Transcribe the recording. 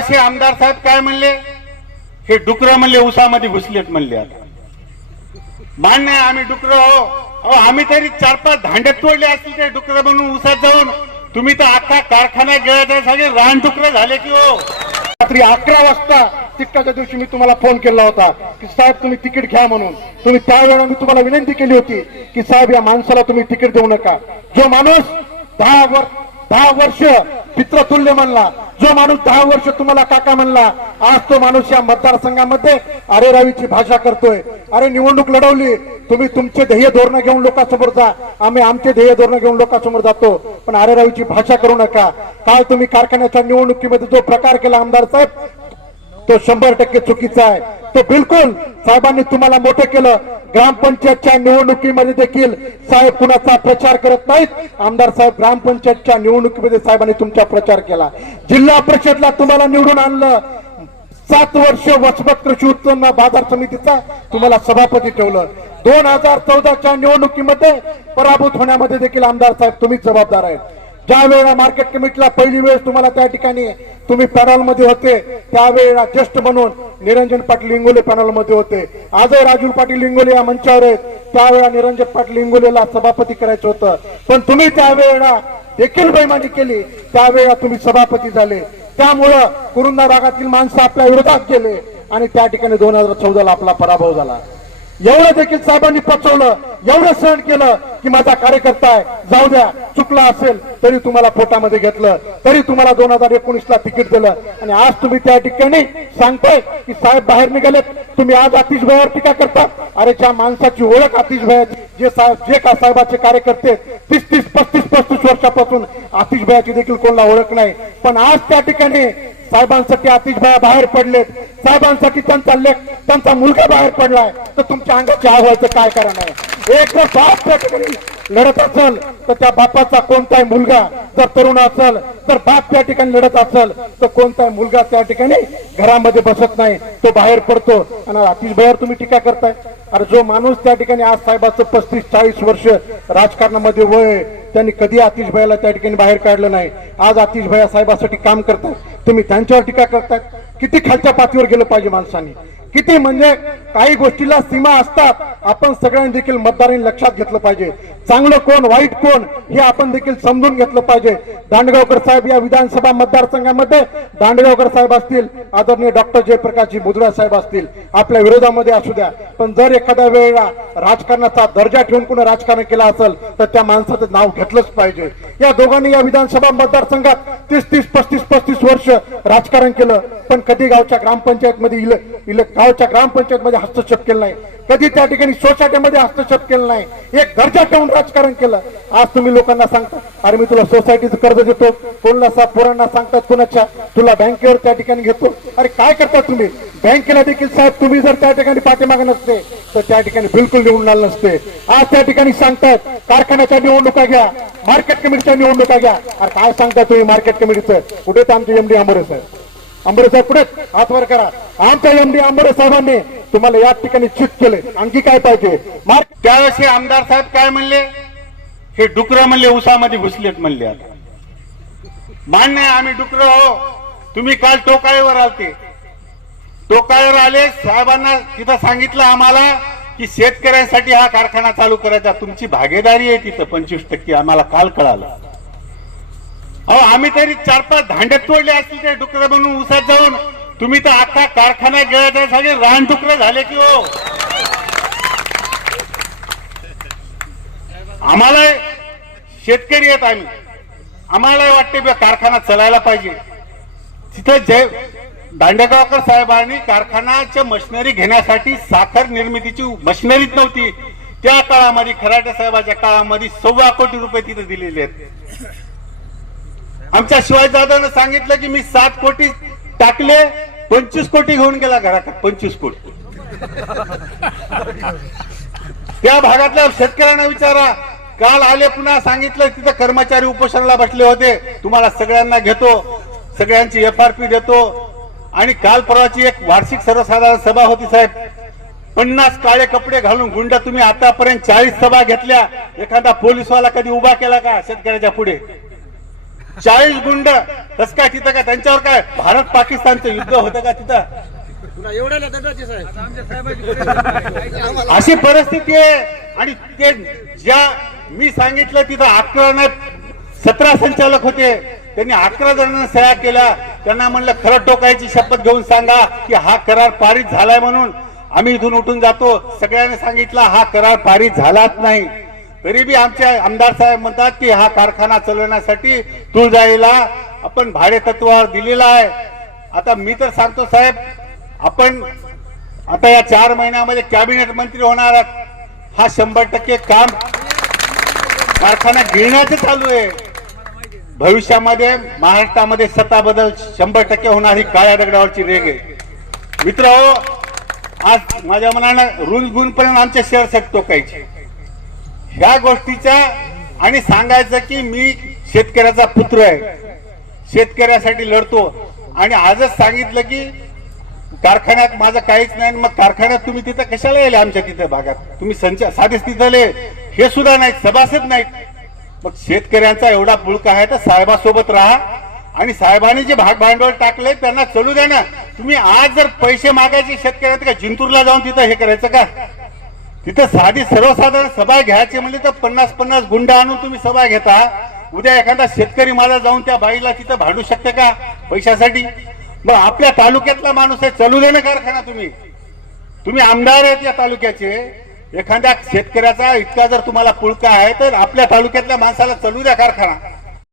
त्यावेळेस आमदार साहेब काय म्हणले? हे डुकर म्हणले उसामध्ये घुसलेत म्हणले आता. मान्य आहे आम्ही डुकर हो अहो आम्ही तरी चार पाच धांडे तोडले असतील ते डुकर म्हणून उसात जाऊन. तुम्ही तर अख्खा कारखाना गेला सगळे रान डुकर झाले की हो. रात्री अकरा वाजता तिकटाच्या दिवशी मी तुम्हाला फोन केला होता की साहेब तुम्ही तिकीट घ्या म्हणून. तुम्ही त्यावेळेला मी तुम्हाला विनंती केली होती की साहेब या माणसाला तुम्ही तिकीट देऊ नका. जो माणूस दहा वर्ष दहा वर्ष पित्रतुल्य म्हणला जो माणूस दहा वर्ष तुम्हाला काका म्हणला आज तो माणूस या मतदारसंघामध्ये अरे रावीची भाषा करतोय अरे निवडणूक लढवली तुम्ही तुमचे ध्येय धोरण घेऊन लोकांसमोर जा आम्ही आमचे ध्येय धोरण घेऊन लोकांसमोर जातो पण अरे रावीची भाषा करू नका. काल तुम्ही कारखान्याच्या निवडणुकीमध्ये जो प्रकार केला आमदार साहेब तो शंभर टक्के चुकीचा आहे. तो बिलकुल साहेबांनी तुम्हाला मोठं केलं. ग्रामपंचायतच्या निवडणुकीमध्ये देखील साहेब कुणाचा प्रचार करत नाहीत. आमदार साहेब ग्रामपंचायतच्या निवडणुकीमध्ये साहेबांनी तुमचा प्रचार केला. जिल्हा परिषदला तुम्हाला निवडून आणलं. सात वर्ष वसमत कृषी उत्पन्न बाजार समितीचा तुम्हाला सभापती ठेवलं. दोन हजार चौदाच्या निवडणुकीमध्ये पराभूत होण्यामध्ये देखील आमदार साहेब तुम्हीच जबाबदार आहेत. ज्या वेळेला मार्केट कमिटीला पहिली वेळेस तुम्हाला त्या ठिकाणी तुम्ही पॅनलमध्ये होते. त्यावेळेला ज्येष्ठ म्हणून निरंजन पाटील इंगोले पॅनलमध्ये होते. आजही राजू पाटील इंगोले या मंचावर आहेत. त्यावेळेला निरंजन पाटील इंगोलेला सभापती करायचं होतं. पण तुम्ही त्यावेळेला देखील बैमानी केली. त्यावेळेला तुम्ही सभापती झाले. त्यामुळं कुरुंदा भागातील माणसं आपल्या विरोधात गेले आणि त्या ठिकाणी दोन हजार चौदाला आपला पराभव झाला. एवढं देखील साहेबांनी पचवलं एवढं सहन केलं की माझा कार्यकर्ता आहे. जाऊ द्या चुकला असेल तरी तुम्हाला पोटामध्ये घेतलं तरी तुम्हाला दोन हजार एकोणीस ला तिकीट दिलं. आणि आज तुम्ही त्या ठिकाणी सांगताय की साहेब बाहेर निघालेत तुम्ही आज आतिशभयावर टीका करता. अरे ज्या माणसाची ओळख आतिशभाई जे साहेब जे का साहेबाचे कार्यकर्ते तीस तीस पस्तीस पस्तीस वर्षापासून आतिशभयाची देखील कोणाला ओळख नाही. पण आज त्या ठिकाणी साहेबांसाठी आतिशबाया बाहेर पडलेत. साहेबांसाठी त्यांचा लेख त्यांचा मुलगा बाहेर पडलाय. तर तुमच्या अंगाच्या आवाज काय कारण आहे एक बाप त्या ठिकाणी लढत असेल तर त्या बापाचा कोणताही मुलगा जर तरुण असेल तर बाप त्या ठिकाणी लढत असेल तर कोणताही मुलगा त्या ठिकाणी घरामध्ये बसत नाही. तो बाहेर पडतो आणि आतिश भयावर तुम्ही टीका करताय. अरे जो माणूस त्या ठिकाणी आज साहेबाचं पस्तीस चाळीस वर्ष राजकारणामध्ये वय त्यांनी कधी आतिश भयाला त्या ठिकाणी बाहेर काढलं नाही. आज आतिश भया साहेबासाठी काम करतात तुम्ही त्यांच्यावर टीका करताय. किती खालच्या पातळीवर गेलं पाहिजे माणसांनी? किती म्हणजे काही गोष्टीला सीमा असतात आपण सगळ्यांनी देखील मतदारांनी लक्षात घेतलं पाहिजे. चांगलं कोण वाईट कोण हे आपण देखील समजून घेतलं पाहिजे. दांडगावकर साहेब या विधानसभा मतदारसंघामध्ये दांडगावकर साहेब असतील आदरणीय डॉक्टर जयप्रकाशजी मुद्रा साहेब असतील आपल्या विरोधामध्ये असू द्या. पण जर एखाद्या वेळेला राजकारणाचा दर्जा ठेवून कोणी राजकारण केला असेल तर त्या माणसाचं नाव घेतलंच पाहिजे. या दोघांनी या विधानसभा मतदारसंघात तीस तीस पस्तीस पस्तीस वर्ष राजकारण केलं पण कधी गावच्या ग्रामपंचायतमध्ये इले गावच्या ग्रामपंचायत मध्ये हस्तक्षेप केला नाही. कधी त्या ठिकाणी सोसायटीमध्ये हस्तक्षेप केला नाही. एक दर्जा ठेवून राजकारण केलं. आज तुम्ही लोकांना सांगता अरे मी तुला सोसायटीचं कर्ज देतो. कोणाला पोरांना सांगतात कोणाच्या? तुला बँकेवर त्या ठिकाणी घेतो. अरे काय करता तुम्ही? बँकेला देखील साहेब तुम्ही जर त्या ठिकाणी पाठीमागे नसते तर त्या ठिकाणी बिलकुल निवडून आलं नसते. आज त्या ठिकाणी सांगतात कारखान्याच्या निवडणुका घ्या मार्केट कमिटीच्या निवडणुका घ्या. अरे काय सांगता तुम्ही मार्केट कमिटीचं? कुठे तर आमचे एमडी अमर साहेब? आंबोरे साहेब पुढे करा. आमच्या एमडी आंबोरे साहेबांनी तुम्हाला या ठिकाणी चित केले. आणखी काय पाहिजे? मार्केट त्यावेळेस आमदार साहेब काय म्हणले? हे डुकर म्हणले उसामध्ये घुसलेत म्हणले आता. मान्य आम्ही डुकर हो. तुम्ही काल टोकाळीवर आलते. टोकाळीवर आले साहेबांना तिथं सांगितलं आम्हाला की शेतकऱ्यांसाठी हा कारखाना चालू करायचा. तुमची भागीदारी आहे तिथं पंचवीस टक्के. आम्हाला काल कळालं. अहो आम्ही तरी चार पाच धांडे तोडले असतील ते डुकरं म्हणून उसात जाऊन. तुम्ही तर आता कारखाना गेल्या सगळे रान डुकर झाले की हो. आम्हाला शेतकरी आहेत आम्ही. आम्हाला वाटते कारखाना चालायला पाहिजे. तिथं जय दांडेगावकर साहेबांनी कारखानाच्या मशिनरी घेण्यासाठी साखर निर्मितीची मशिनरीच नव्हती. त्या काळामध्ये खराटे साहेबाच्या काळामध्ये सव्वा कोटी रुपये तिथे दिलेले आहेत. आमच्या शिवाजी सांगितलं की मी सात कोटी टाकले पंचवीस कोटी घेऊन गेला घराकडे पंचवीस कोटी. त्या भागातल्या शेतकऱ्यांना विचारा. काल आले पुन्हा सांगितलं तिथं कर्मचारी उपोषणाला बसले होते. तुम्हाला सगळ्यांना घेतो सगळ्यांची एफ आर पी देतो. आणि काल परवाची एक वार्षिक सर्वसाधारण सभा होती साहेब. पन्नास काळे कपडे घालून गुंड तुम्ही आतापर्यंत चाळीस सभा घेतल्या. एखादा पोलीसवाला कधी उभा केला का शेतकऱ्याच्या पुढे? चाळीस गुंड तस काय तिथं काय? त्यांच्यावर काय? भारत पाकिस्तानचं युद्ध होतं का तिथं? अशी परिस्थिती आहे. आणि ते ज्या मी सांगितलं तिथं अकरा नाही सतरा संचालक होते. त्यांनी अकरा जणांना सह्या केल्या. त्यांना म्हणलं खरं टोकायची शपथ घेऊन सांगा की हा करार पारित झालाय म्हणून. आम्ही इथून उठून जातो. सगळ्यांनी सांगितलं हा करार पारित झालाच नाही. तरी बी आमचे आमदार साहेब म्हणतात की हा कारखाना चालवण्यासाठी तुळजाईला आपण भाडे तत्वावर दिलेला आहे. आता मी तर सांगतो साहेब आपण आता या चार महिन्यामध्ये कॅबिनेट मंत्री होणार आहात. हा शंभर टक्के काम कारखाना गिळण्याचं चालू आहे. भविष्यामध्ये महाराष्ट्रामध्ये सत्ता बदल शंभर टक्के होणार ही काळ्या दगडावरची रेग आहे. मित्र हो आज माझ्या मनानं रुल गुणपर्यंत आमच्या शेअर सेट काहीचे ह्या गोष्टीच्या आणि सांगायचं की मी शेतकऱ्याचा पुत्र आहे. शेतकऱ्यासाठी लढतो. आणि आजच सांगितलं की कारखान्यात माझं काहीच नाही मग कारखान्यात तुम्ही तिथं कशाला येईल आमच्या तिथं भागात? तुम्ही संच साधेच तिथले हे सुद्धा नाहीत सभासद नाहीत. मग शेतकऱ्यांचा एवढा बुळका आहे तर साहेबासोबत राहा. आणि साहेबांनी जे भाग भांडवल टाकले त्यांना चढू द्या ना. तुम्ही आज जर पैसे मागायचे शेतकऱ्यांना का जिंतूरला जाऊन तिथं हे करायचं का? तिथं साधी सर्वसाधारण सभा घ्यायची म्हणजे तर पन्नास पन्नास गुंड आणून तुम्ही सभा घेता. उद्या एखादा शेतकरी माझा जाऊन त्या बाईला तिथं भांडू शकते का? पैशासाठी? मग आपल्या तालुक्यातला माणूस आहे चलू दे ना कारखाना तुम्ही. तुम्ही आमदार आहेत या तालुक्याचे. एखाद्या शेतकऱ्याचा इतका जर तुम्हाला पुळका आहे तर आपल्या तालुक्यातल्या माणसाला चलू द्या कारखाना.